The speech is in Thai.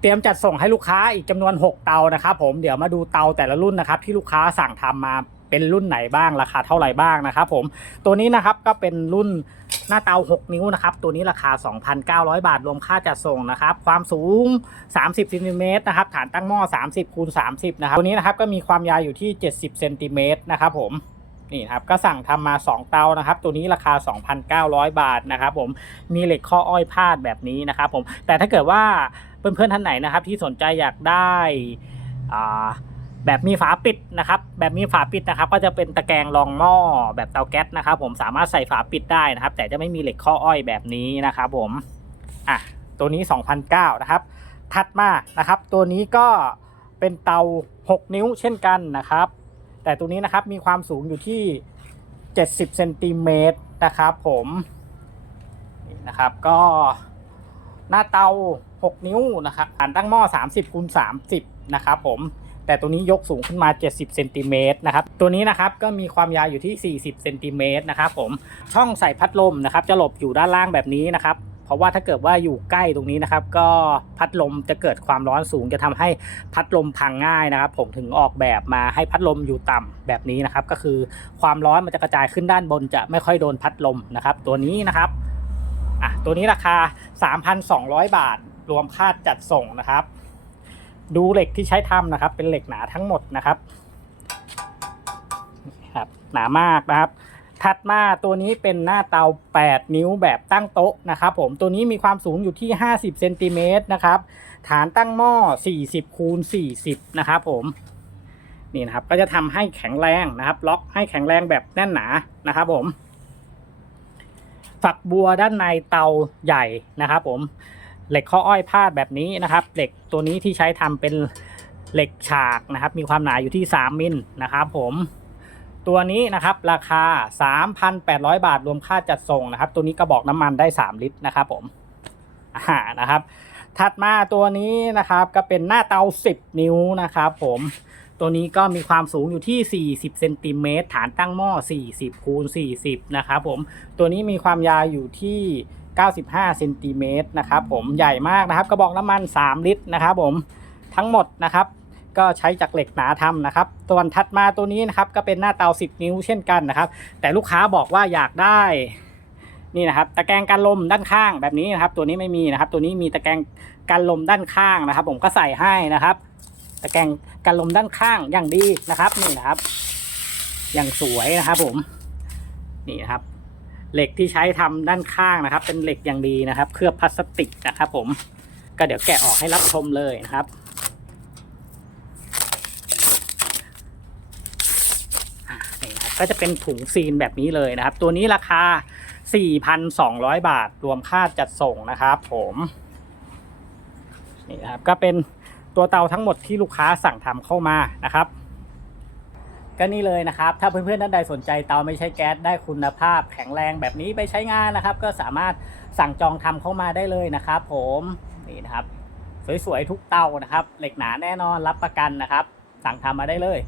เตรียมจัดส่งให้ลูกค้าอีกจำนวน 6 เตานะครับผมเดี๋ยวมาดูเตาแต่ละรุ่นนะครับที่ลูกค้าสั่งทำมาเป็นรุ่นไหนบ้างราคาเท่าไหร่บ้างนะครับผมตัวนี้นะครับก็เป็นรุ่นหน้าเตา 6 นิ้วนะครับตัวนี้ราคา 2,900 บาทรวมค่าจัดส่งนะครับความสูง 30ซนติเมตรนะครับฐานตั้งหม้อ 30คูณ30นะครับตัวนี้นะครับก็มีความยาวอยู่ที่ 70เซนติเมตรนะครับผมนี่ครับก็สั่งทำมา 2 เตานะครับ ตัวนี้ราคา 2,900 บาทนะครับผมมีเหล็กข้ออ้อยพาดแบบนี้นะครับผมแต่ถ้าเกิดว่า เพื่อนๆท่านไหนนะครับ ที่สนใจอยากได้แบบมีฝาปิดนะครับ แบบมีฝาปิดนะครับ ก็จะเป็นตะแกรงรองหม้อแบบเตาแก๊สนะครับ ผมสามารถใส่ฝาปิดได้นะครับ แต่จะไม่มีเหล็กข้ออ้อยแบบนี้นะครับผมอะตัวนี้ 2,009นะครับ ถัดมานะครับ ตัวนี้ก็เป็นเตา 6 นิ้วเช่นกันนะครับ แต่ตัวนี้นะครับมีความสูงอยู่ที่ 70เซนติเมตรนะครับ ผมนี่นะครับก็ หน้าเตา 6 นิ้วนะครับฐานตั้งหม้อ 30คูณ30 นะครับผม แต่ตัวนี้ยกสูงขึ้นมา 70เซนติเมตรนะครับ ตัวนี้นะครับก็มีความยาวอยู่ที่ 40เซนติเมตรนะครับผม ช่องใส่พัดลมนะครับจะหลบอยู่ด้านล่างแบบนี้นะครับเพราะว่าถ้าเกิดว่าอยู่ใกล้ตรงนี้นะครับ ก็พัดลมจะเกิดความร้อนสูงจะทำให้พัดลมพังง่ายนะครับ ผมถึงออกแบบมาให้พัดลมอยู่ต่ำแบบนี้นะครับ ก็คือความร้อนมันจะกระจายขึ้นด้านบนจะไม่ค่อยโดนพัดลมนะครับ ตัวนี้นะครับ อะตัวนี้ราคา 3,200 บาท รวมค่าจัดส่งนะครับ ดูเหล็กที่ใช้ทำนะครับ เป็นเหล็กหนาทั้งหมดนะครับครับหนามากนะครับ ถัดมาตัวนี้เป็นหน้าเตา 8 นิ้วแบบตั้งโต๊ะนะครับ ผมตัวนี้มีความสูงอยู่ที่ 50เซนติเมตรนะครับ ฐานตั้งหม้อ 40คูณ40 นะครับผมนี่นะครับก็จะทำให้แข็งแรงนะครับ ล็อกให้แข็งแรงแบบแน่นหนานะครับผม ฝักบัวด้านในเตาใหญ่นะครับ ผมเหล็กข้ออ้อยพาดแบบนี้นะครับ เหล็กตัวนี้ที่ใช้ทำเป็นเหล็กฉากนะครับ มีความหนาอยู่ที่ 3 มิลนะครับ ผมตัวนี้นะครับราคา 3,800 บาทรวมค่าจัดส่งนะครับ ตัวนี้กระบอกน้ำมันได้ 3 ลิตรนะครับ ผมอ่านะครับ ถัดมาตัวนี้นะครับก็เป็นหน้าเตา 10 นิ้วนะครับ ผม ตัวนี้ก็มีความสูงอยู่ที่ 40เซนติเมตรฐานตั้งหม้อ 40คูณ40 นะครับผม ตัวนี้มีความยาวอยู่ที่ 95เซนติเมตรนะครับผม ใหญ่มากนะครับ กระบอกน้ำมัน 3 ลิตรนะครับผม ทั้งหมดนะครับ ก็ใช้จากเหล็กหนาทำนะครับ ตัวถัดมาตัวนี้นะครับก็เป็นหน้าเตา 10 นิ้วเช่นกันนะครับ แต่ลูกค้าบอกว่าอยากได้นี่นะครับตะแกรงกันลมด้านข้างแบบนี้นะครับ ตัวนี้ไม่มีนะครับ ตัวนี้มีตะแกรงกันลมด้านข้างนะครับ ผมก็ใส่ให้นะครับ ตะแกรงกันลมด้านข้างอย่างดีนะครับนี่นะครับ อย่างสวยนะครับผมนี่นะครับ เหล็กที่ใช้ทำด้านข้างนะครับ เป็นเหล็กอย่างดีนะครับ เคลือบพลาสติกนะครับ ผมก็เดี๋ยวแกะออกให้รับชมเลยนะครับนี่นะครับก็จะเป็นถุงซีนแบบนี้เลยนะครับ ตัวนี้ราคา 4,200 บาทรวมค่าจัดส่งนะครับ ผมนี่ครับก็เป็น ตัวเตาทั้งหมดที่ลูกค้าสั่งทำเข้ามานะครับ ก็นี่เลยนะครับ ถ้าเพื่อนๆท่านใดสนใจเตาไม่ใช้แก๊สได้คุณภาพแข็งแรงแบบนี้ไปใช้งานนะครับ ก็สามารถสั่งจองทำเข้ามาได้เลยนะครับผมนี่นะครับ สวยๆทุกเตานะครับ เหล็กหนาแน่นอนรับประกันนะครับ สั่งทำมาได้เลย